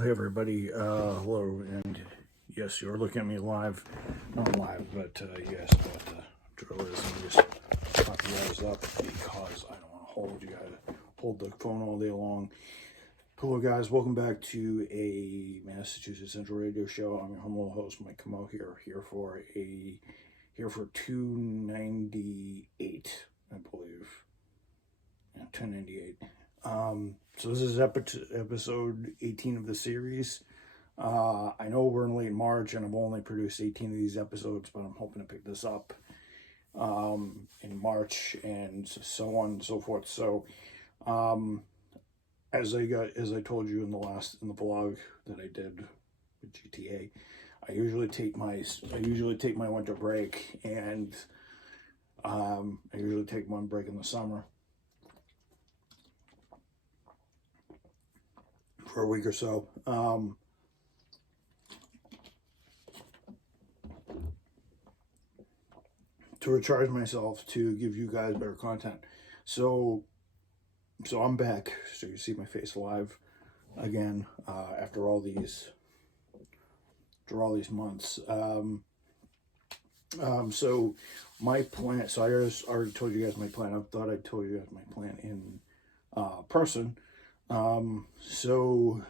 Hey everybody, hello, and yes, you're looking at me live, not live, but yes, but drill is, let me just pop you guys up because I don't want to hold you guys, hold the phone all day long. Hello guys, welcome back to a Massachusetts Central Radio Show. I'm your humble host, Mike Camo here for 298, I believe, yeah, 298. So this is episode 18 of the series. I know we're in late March and I've only produced 18 of these episodes, but I'm hoping to pick this up in March and so on and so forth. So as I told you in the vlog that I did with GTA, I usually take my winter break, and I usually take one break in the summer for a week or so. To recharge myself, to give you guys better content. So I'm back. So you see my face live again after all these months. So my plan. So I already told you guys my plan. I thought I told you guys my plan in person. So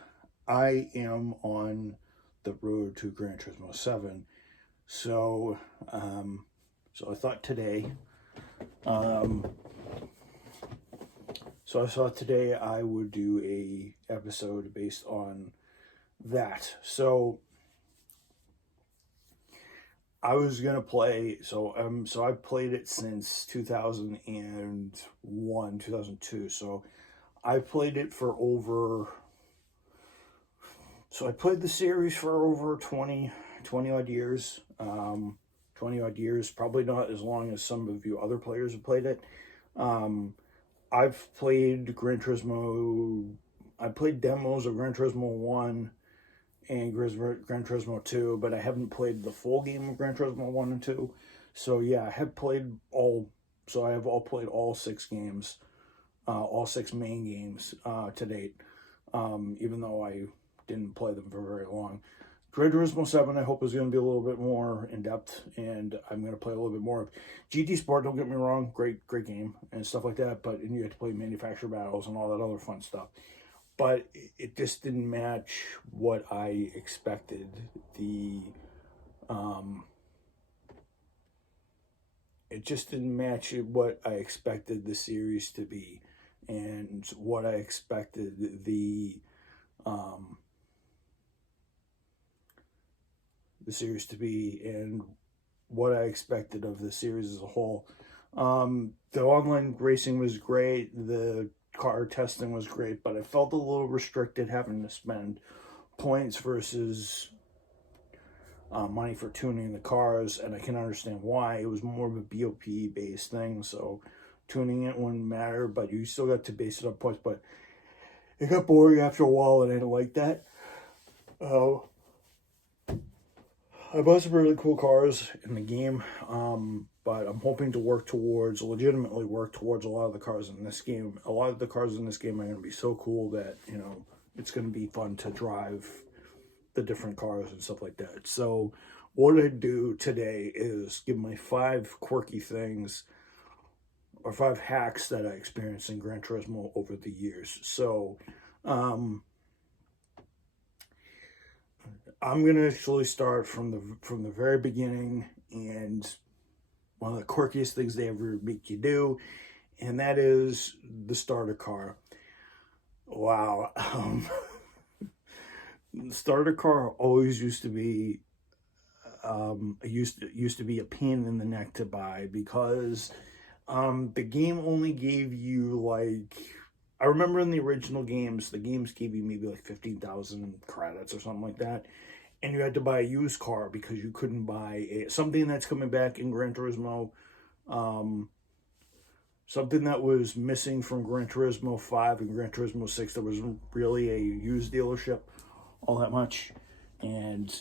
I am on the road to Gran Turismo 7. So I thought today, I thought today I would do a episode based on that. So I was gonna play. So I've played it since 2001, 2002. So I played it for over. So I played the series for over 20 odd years. 20 odd years, probably not as long as some of you other players have played it. I've played Gran Turismo. I played demos of Gran Turismo 1 and Gran Turismo 2, but I haven't played the full game of Gran Turismo 1 and 2. So yeah, I have played all. So I have played all 6 games, all 6 main games to date. Even though I didn't play them for very long. Gran Turismo 7, I hope, is going to be a little bit more in-depth, and I'm going to play a little bit more of GT Sport. Don't get me wrong, great game and stuff like that, but you have to play manufacturer battles and all that other fun stuff. But it just didn't match what I expected it just didn't match what I expected the series to be, and what I expected the series to be, and what I expected of the series as a whole. The online racing was great, the car testing was great, but I felt a little restricted having to spend points versus money for tuning the cars, and I can understand why. It was more of a BOP based thing, so tuning it wouldn't matter, but you still got to base it on points. But it got boring after a while, and I didn't like that. I bought some really cool cars in the game, but I'm hoping to legitimately work towards a lot of the cars in this game. A lot of the cars in this game are going to be so cool that, it's going to be fun to drive the different cars and stuff like that. So what I do today is give my 5 quirky things, or 5 hacks that I experienced in Gran Turismo over the years. So, I'm going to actually start from the very beginning, and one of the quirkiest things they ever make you do, and that is the starter car. Wow. The starter car always used to be used to be a pain in the neck to buy, because the game only gave you, like, I remember in the original games, the games gave you maybe like 15,000 credits or something like that. And you had to buy a used car because you couldn't buy something that's coming back in Gran Turismo. Something that was missing from Gran Turismo 5 and Gran Turismo 6. There wasn't really a used dealership all that much. And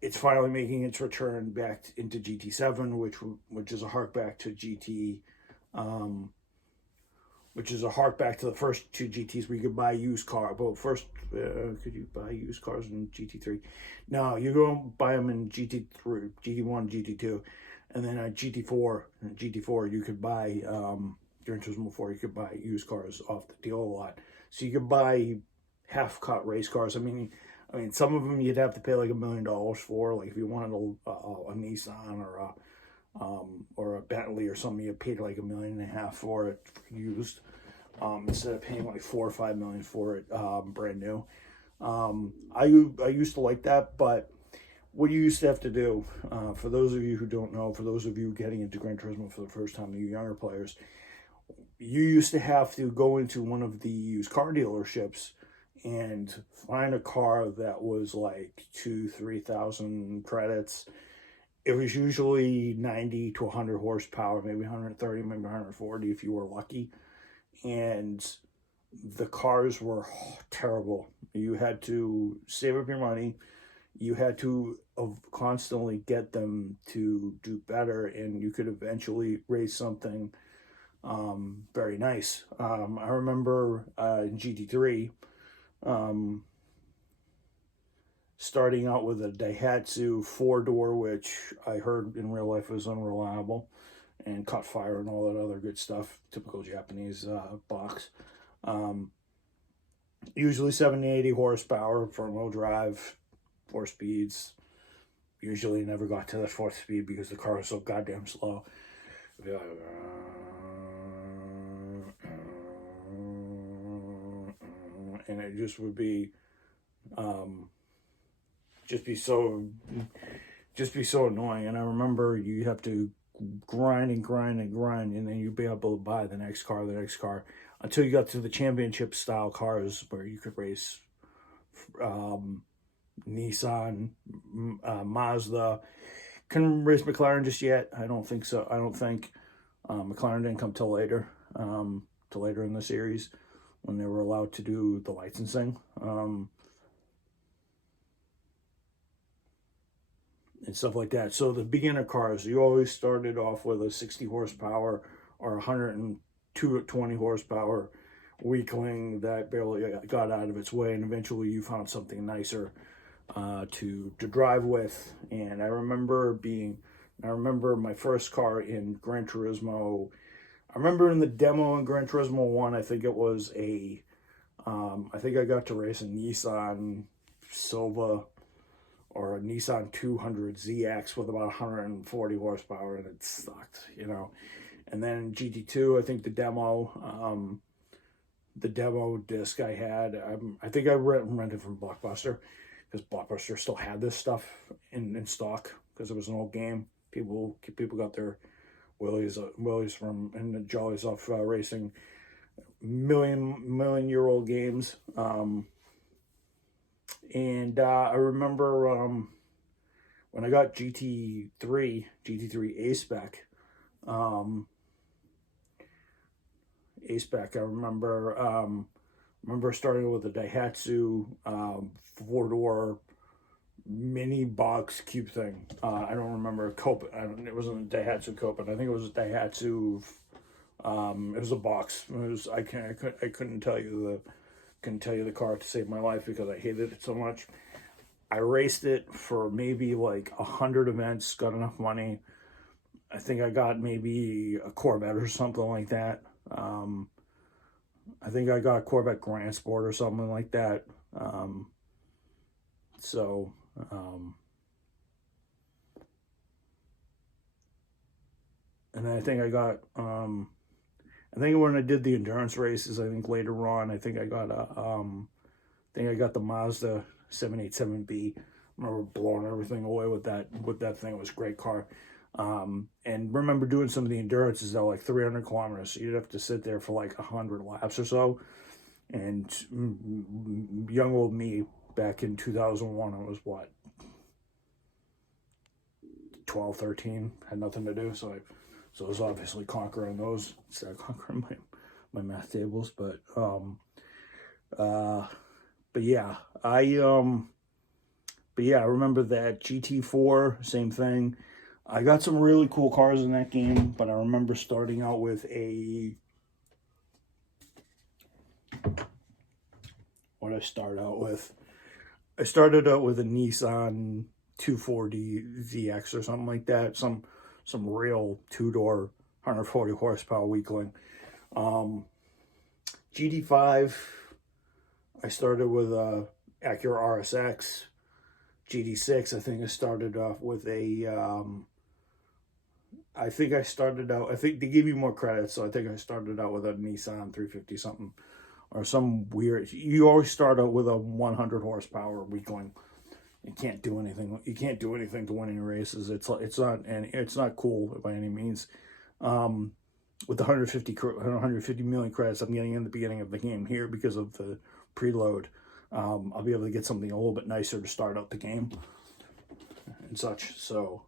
it's finally making its return back into GT7, which is a hark back to GT which is a hark back to the first two GTs where you could buy a used car. But first, could you buy used cars in GT3? No, you go buy them in GT3, GT1, GT2, and then at GT4 you could buy Gran Turismo 4. You could buy used cars off the deal a lot. So you could buy half-cut race cars. I mean, some of them you'd have to pay like $1 million for. Like if you wanted a Nissan or a Bentley or something, you paid like $1.5 million for it used, instead of paying like $4 or $5 million for it brand new. I used to like that, but what you used to have to do, for those of you who don't know, for those of you getting into Gran Turismo for the first time, you younger players, you used to have to go into one of the used car dealerships and find a car that was like 2,000-3,000 credits. It was usually 90 to 100 horsepower, maybe 130, maybe 140 if you were lucky. And the cars were terrible. You had to save up your money. You had to constantly get them to do better, and you could eventually race something very nice. I remember in GT3, starting out with a Daihatsu 4-door, which I heard in real life was unreliable and caught fire and all that other good stuff, typical Japanese box. Usually 70, 80 horsepower, front-wheel drive, 4 speeds. Usually never got to the 4th speed because the car was so goddamn slow. And it just would be just be so annoying. And I remember you have to grind, and then you'd be able to buy the next car until you got to the championship style cars where you could race Nissan, Mazda. Couldn't race McLaren just yet. I don't think so. I don't think McLaren didn't come till later in the series when they were allowed to do the licensing. And stuff like that. So the beginner cars, you always started off with a 60 horsepower or 120 horsepower weakling that barely got out of its way, and eventually you found something nicer to drive with. And I remember my first car in Gran Turismo. I remember in the demo in Gran Turismo 1, I think it was I think I got to race a Nissan Silva or a Nissan 200ZX with about 140 horsepower, and it sucked, you know. And then GT2, I think the demo disc I had, I think I rented from Blockbuster, because Blockbuster still had this stuff in stock, because it was an old game. People got their willies from and the jollies off racing million-year-old games. And I remember when I got GT3 A-Spec, I remember starting with a Daihatsu 4-door mini box cube thing. I don't remember Cope. It wasn't a Daihatsu Cope, I think it was a Daihatsu. It was a box. I couldn't tell you the car to save my life because I hated it so much. I raced it for maybe like 100 events, got enough money. I think I got maybe a Corvette or something like that. I think I got a Corvette Grand Sport or something like that. And I think I got, I think when I did the endurance races, I think later on, I think I got the Mazda 787B. I remember blowing everything away with that thing. It was a great car. And remember doing some of the endurances that were like 300 kilometers. So you'd have to sit there for like 100 laps or so. And young old me back in 2001, I was what? 12, 13, had nothing to do. So I was obviously conquering those instead of conquering my math tables. But yeah, I remember that GT4, same thing. I got some really cool cars in that game, but I remember starting out with a what I start out with. I started out with a Nissan 240 ZX or something like that. Some real two-door 140 horsepower weakling. GT5, I started with a Acura RSX. GT6, I think I started off with a, I think they give you more credit, so I think I started out with a Nissan 350 something, or some weird, you always start out with a 100 horsepower weakling. You can't do anything to win any races. It's not cool by any means. With the 150 million credits I'm getting in the beginning of the game here because of the preload, I'll be able to get something a little bit nicer to start out the game and such. So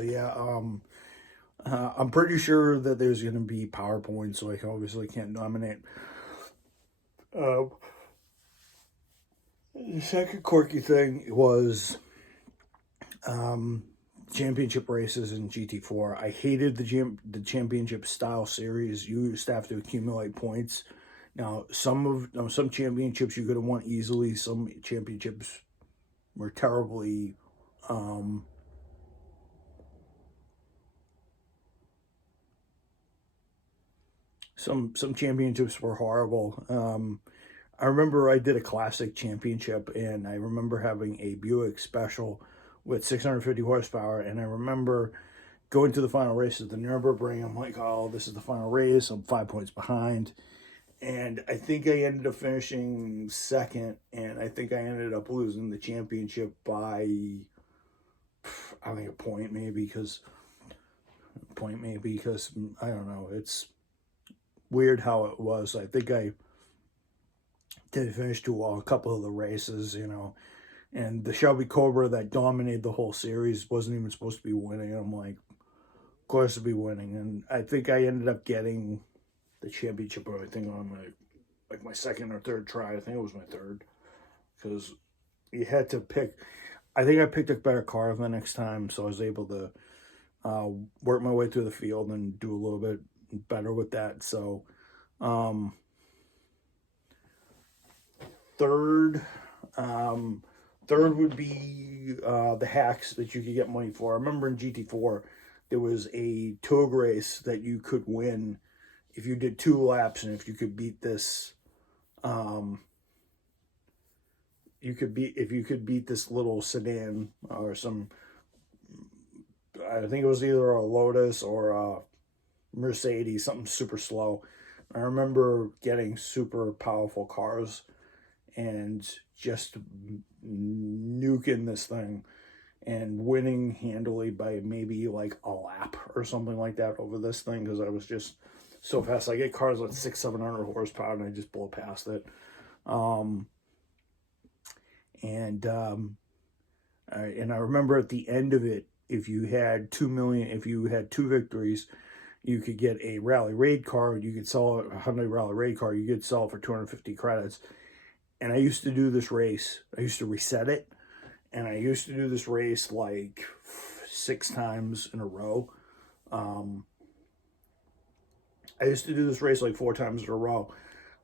yeah, I'm pretty sure that there's going to be PowerPoint, so I obviously can't nominate. The second quirky thing was championship races in GT4. I hated the championship style series. You used to have to accumulate points. Now, some championships you could have won easily. Some championships were terribly some championships were horrible. I remember I did a classic championship, and I remember having a Buick Special with 650 horsepower, and I remember going to the final race at the Nürburgring. I'm like, oh, this is the final race. I'm 5 points behind. And I think I ended up finishing second, and I think I ended up losing the championship by, I think, a point maybe, because I don't know. It's weird how it was. I think I did finish to a couple of the races, you know, and the Shelby Cobra that dominated the whole series wasn't even supposed to be winning. I'm like, of course it'd be winning. And I think I ended up getting the championship, I think, on my second or third try. I think it was my third, because you had to pick. I think I picked a better car the next time, so I was able to work my way through the field and do a little bit better with that. So third would be the hacks that you could get money for. I remember in GT4 there was a tug race that you could win if you did 2 laps, and if you could beat this if you could beat this little sedan or some, I think it was either a Lotus or a Mercedes, something super slow. I remember getting super powerful cars and just nuking this thing and winning handily by maybe like a lap or something like that over this thing, because I was just so fast. I get cars with 600-700 horsepower and I just blow past it. And I remember at the end of it, if you had 2 victories, you could get a Rally Raid car. You could sell a Hyundai Rally Raid car. You could sell it for 250 credits. And I used to do this race. I used to reset it. And I used to do this race like 6 times in a row. I used to do this race like 4 times in a row.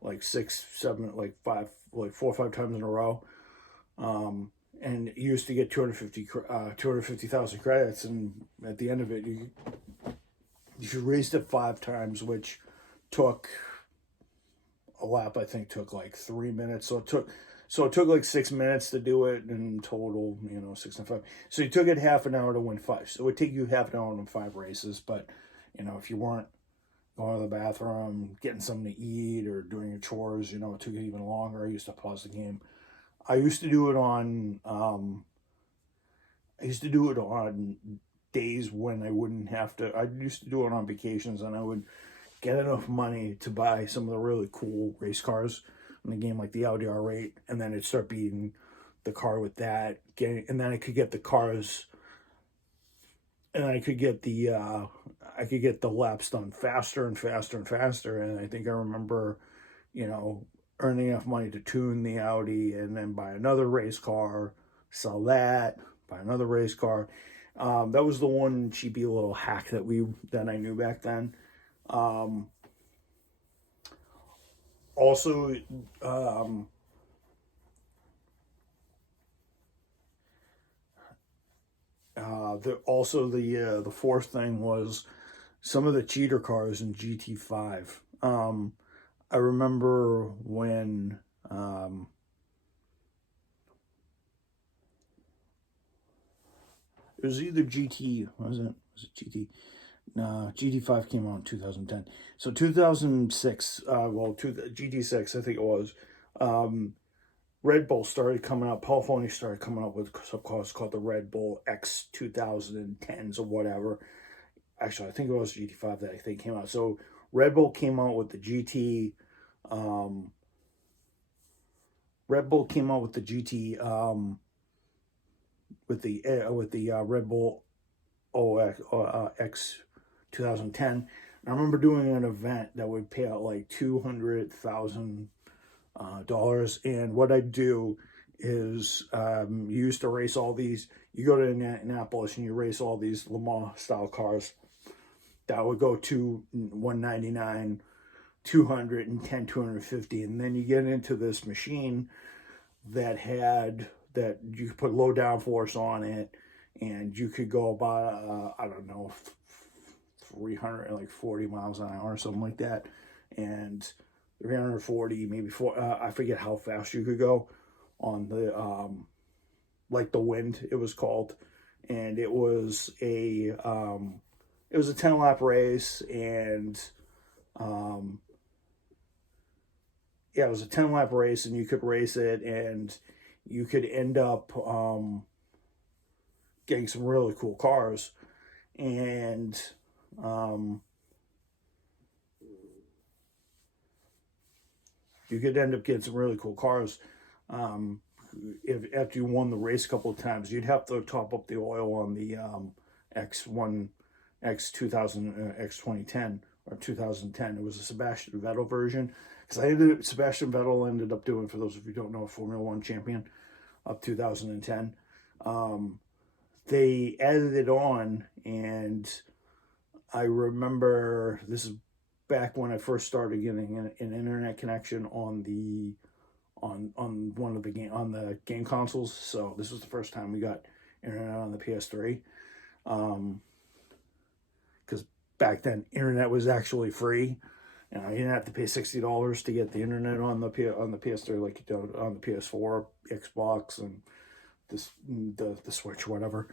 Like 6, 7, like 5, like 4 or 5 times in a row. And you used to get 250,000 credits. And at the end of it, you raced it 5 times, which took a lap, I think, took like 3 minutes. So it took like 6 minutes to do it in total, you know, 6 and 5. So you took it half an hour to win 5. So it would take you half an hour to win 5 races. But, you know, if you weren't going to the bathroom, getting something to eat, or doing your chores, you know, it took you even longer. I used to pause the game. I used to do it on days when I wouldn't have to. I used to do it on vacations, and I would get enough money to buy some of the really cool race cars in the game, like the Audi R8, and then I'd start beating the car with that. And then I could get the cars, and I could get the laps done faster and faster and faster. And I think I remember, you know, earning enough money to tune the Audi and then buy another race car, sell that, buy another race car. That was the one cheapy little hack that I knew back then. Um, also, um, the fourth thing was some of the cheater cars in GT5. I remember when it was either GT, was it GT? No, GT5 came out in 2010. So 2006, GT6, I think it was. Um, Red Bull started coming up. California started coming up with some cars called the Red Bull X 2010s or whatever. Actually, I think it was GT5 that I think came out. So Red Bull came out with the GT. Um, Red Bull came out with the GT. With the Red Bull X 2010. And I remember doing an event that would pay out like $200,000. And what I do is you used to race all these. You go to Indianapolis and you race all these Le Mans style cars that would go to 199, 210, 250, and then you get into this machine that you could put low downforce on it, and you could go about I don't know 340 miles an hour or something like that, and 340 maybe four. I forget how fast you could go on the like the wind it was called, and it was a 10-lap race, and yeah, it was a 10-lap race, and you could race it, and you could end up getting some really cool cars, and you could end up getting some really cool cars. If after you won the race a couple of times, you'd have to top up the oil on the X1, X2000, X2010 or 2010. It was a Sebastian Vettel version, because Sebastian Vettel ended up doing, for those of you who don't know, a Formula One champion of 2010. They added it on, and I remember this is back when I first started getting an internet connection on the one of the game consoles. So this was the first time we got internet on the PS3. Because back then internet was actually free. You didn't have to pay $60 to get the internet on the PS3 like you do on the PS4, Xbox, and the Switch, whatever.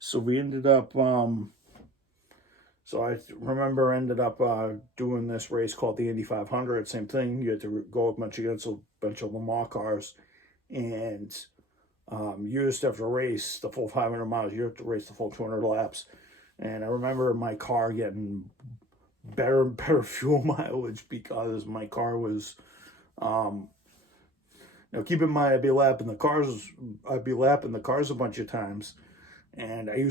So we ended up. So I remember ended up doing this race called the Indy 500. Same thing. You had to go against a bunch of Le Mans cars, and you just have to race the full 500 miles. You have to race the full 200 laps. And I remember my car getting better and better fuel mileage because my car was, keep in mind, I'd be lapping the cars a bunch of times, and I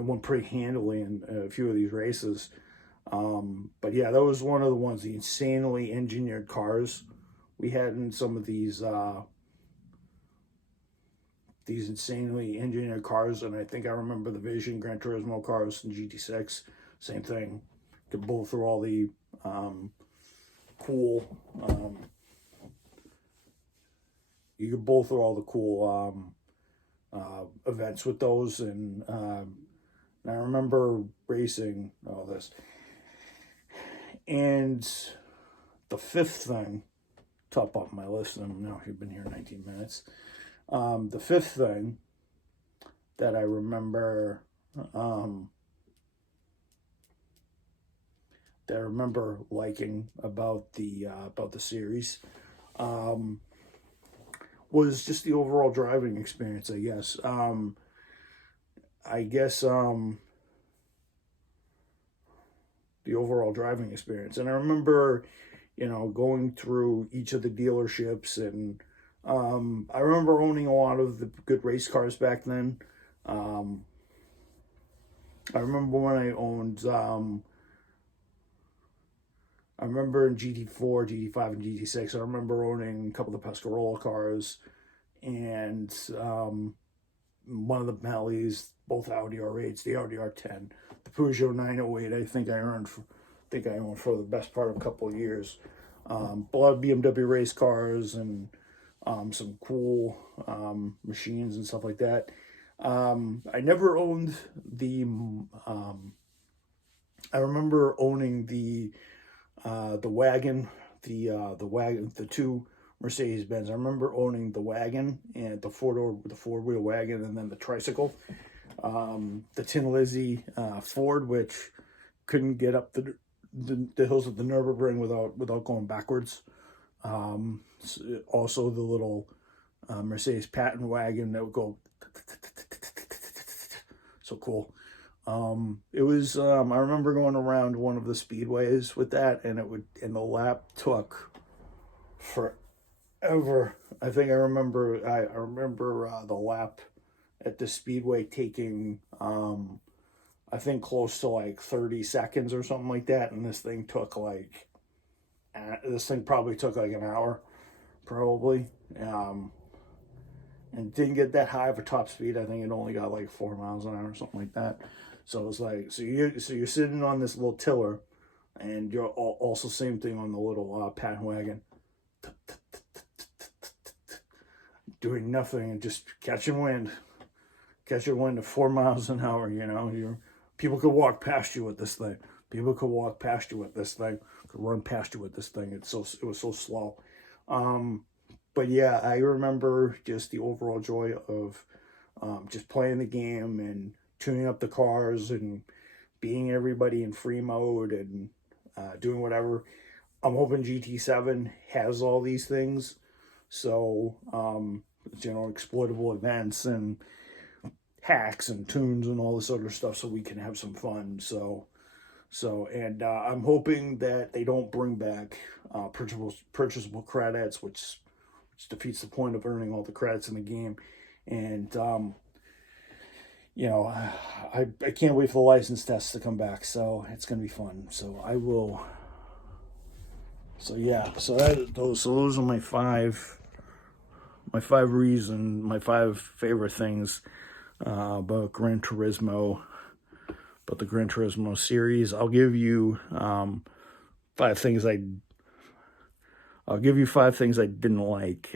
went pretty handily in a few of these races. But yeah, that was one of the ones, the insanely engineered cars we had in some of these insanely engineered cars. And I think I remember the Vision Gran Turismo cars and GT6, same thing. Could blow through all the cool you could bowl through all the cool events with those, and I remember racing all this. And the fifth thing, top off my list, and now you've been here 19 minutes. The fifth thing that I remember liking about the series was just the overall driving experience, I guess. The overall driving experience. And I remember, going through each of the dealerships, and I remember owning a lot of the good race cars back then. I remember when I owned, I remember in GT4, GT5, and GT6, I remember owning a couple of the Pescarola cars, and one of the Bentleys, both Audi R8s, the Audi R10, the Peugeot 908. I think I owned for the best part of a couple of years. A lot of BMW race cars and some cool machines and stuff like that. I never owned the. I remember owning the wagon, the two Mercedes Benz. I remember owning the wagon and the four-wheel wagon, and then the tricycle. The Tin Lizzie Ford, which couldn't get up the hills of the Nürburgring without going backwards. Also the little Mercedes patent wagon that would go so cool. It was I remember going around one of the speedways with that, and the lap took forever. I think I remember the lap at the speedway taking I think close to like 30 seconds or something like that, and this thing probably took like an hour, probably. And didn't get that high of a top speed. I think it only got like 4 miles an hour or something like that. So it was like, so you're sitting on this little tiller, and you're also same thing on the little patent wagon, doing nothing and just catching wind at 4 miles an hour. You know, people could walk past you with this thing. Could run past you with this thing. It was so slow. But yeah, I remember just the overall joy of just playing the game and tuning up the cars and beating everybody in free mode and doing whatever. I'm hoping GT7 has all these things. So, exploitable events and hacks and tunes and all this other stuff, so we can have some fun. And I'm hoping that they don't bring back purchasable credits, which defeats the point of earning all the credits in the game. And I can't wait for the license tests to come back, so it's gonna be fun. So I will. So yeah, those are my five favorite things about the Gran Turismo series. I'll give you 5 things I'll give you 5 things I didn't like,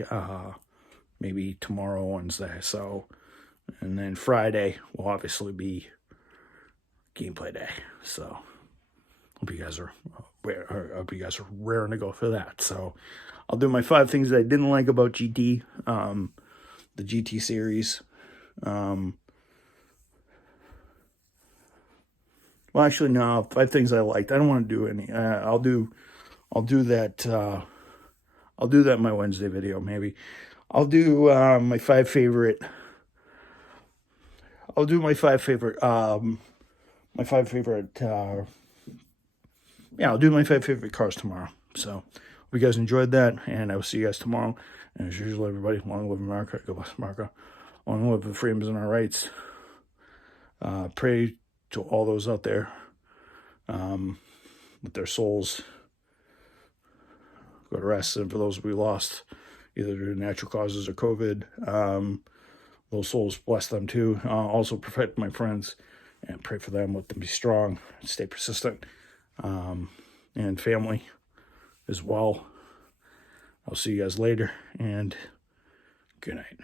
maybe tomorrow, Wednesday. So, and then Friday will obviously be gameplay day. So, hope you guys are raring to go for that. So, I'll do my 5 things that I didn't like about GT, the GT series. Well, actually, no. 5 things I liked. I don't want to do any. I'll do that. I'll do that in my Wednesday video, maybe. I'll do my 5 favorite. I'll do my 5 favorite. My 5 favorite. I'll do my 5 favorite cars tomorrow. So, hope you guys enjoyed that, and I will see you guys tomorrow. And as usual, everybody, long live America. God bless America. Long live the freedoms and our rights. Pray to all those out there with their souls go to rest, and for those we lost, either due to natural causes or COVID, those souls, bless them too. Also protect my friends and pray for them. Let them be strong, stay persistent, and family as well. I'll see you guys later, and good night.